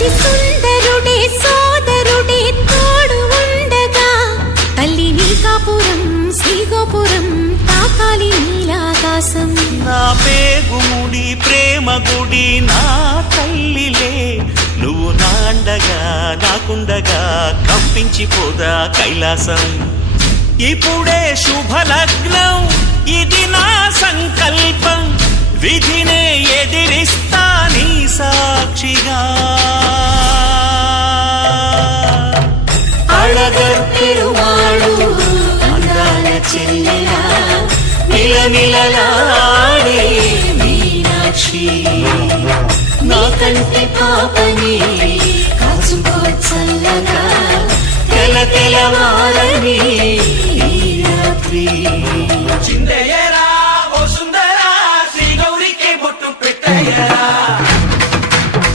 అతి సుందరుడే సోదరుడే తోడు ఉండగా తల్లి నీ కాపురం శ్రీగోపురం తాకాలి నీలాకాశం. నా పేగుముడి ప్రేమ గుడి నా తల్లిలే నువ్వు నాండగా నాకుండగా కంపించిపోదా కైలాసం. ఇప్పుడే శుభలగ్నం ఇది నా సంకల్పం విధినే ఎదిరిస్తా నీ సాక్షిగా. అళగర్ పెరుమాళు అందాల చెల్లెలా నిలనిలలాడే మీనాక్షి నా కంటి పాపని కాచుకో చల్లగా తెల తెలవారని ఈ రాత్రి. చిందయ్యరా ఓ సుందరా శ్రీ గౌరికి బొట్టు పెట్టయ్యరా.